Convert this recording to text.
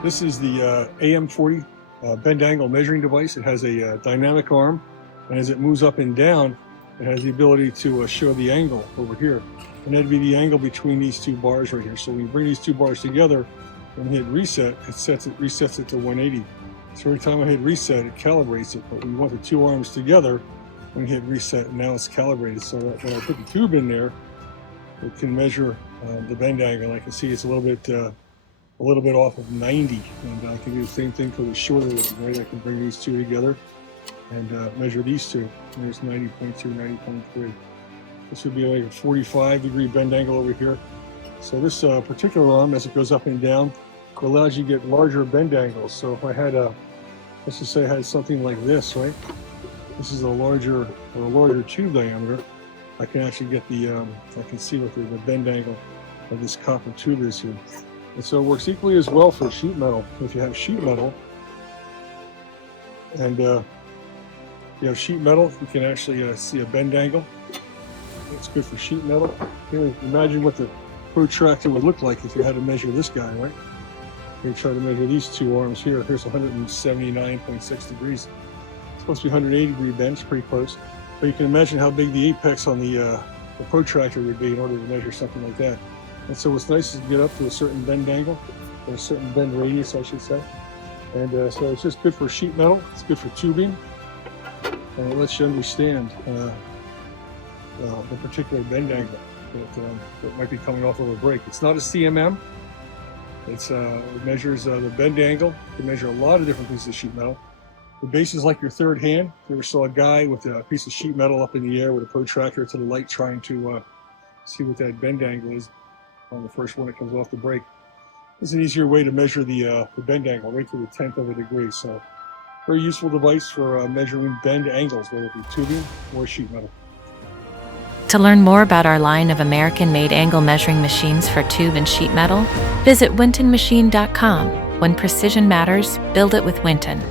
This is the AM40 bend angle measuring device. It has a dynamic arm, and as it moves up and down, it has the ability to show the angle over here. And that'd be the angle between these two bars right here. So when you bring these two bars together and hit reset, it resets it to 180. So every time I hit reset, it calibrates it. But we want the two arms together when you hit reset, and now it's calibrated. So that when I put the tube in there, it can measure the bend angle. I can see it's a little bit off of 90, and I can do the same thing for the shorter one, right? I can bring these two together and measure these two. There's 90.2, 90.3. This would be like a 45-degree bend angle over here. So this particular arm, as it goes up and down, allows you to get larger bend angles. So if I had let's just say I had something like this, right? This is a larger tube diameter. I can actually get I can see what the bend angle of this copper tube is here. And so it works equally as well for sheet metal. If you have sheet metal, and you have sheet metal, you can actually see a bend angle. It's good for sheet metal. Here, imagine what the protractor would look like if you had to measure this guy, right? You try to measure these two arms here. Here's 179.6 degrees. It's supposed to be 180-degree bend. It's pretty close. But you can imagine how big the apex on the protractor would be in order to measure something like that. And so what's nice is to get up to a certain bend angle, or a certain bend radius, I should say. And so it's just good for sheet metal. It's good for tubing, and it lets you understand the particular bend angle that might be coming off of a break. It's not a CMM. It measures the bend angle. It can measure a lot of different pieces of sheet metal. The base is like your third hand. You ever saw a guy with a piece of sheet metal up in the air with a protractor to the light trying to see what that bend angle is on the first one that comes off the break? This is an easier way to measure the bend angle, right to the 10th of a degree. So very useful device for measuring bend angles, whether it be tubing or sheet metal. To learn more about our line of American-made angle measuring machines for tube and sheet metal, visit wintonmachine.com. When precision matters, build it with Winton.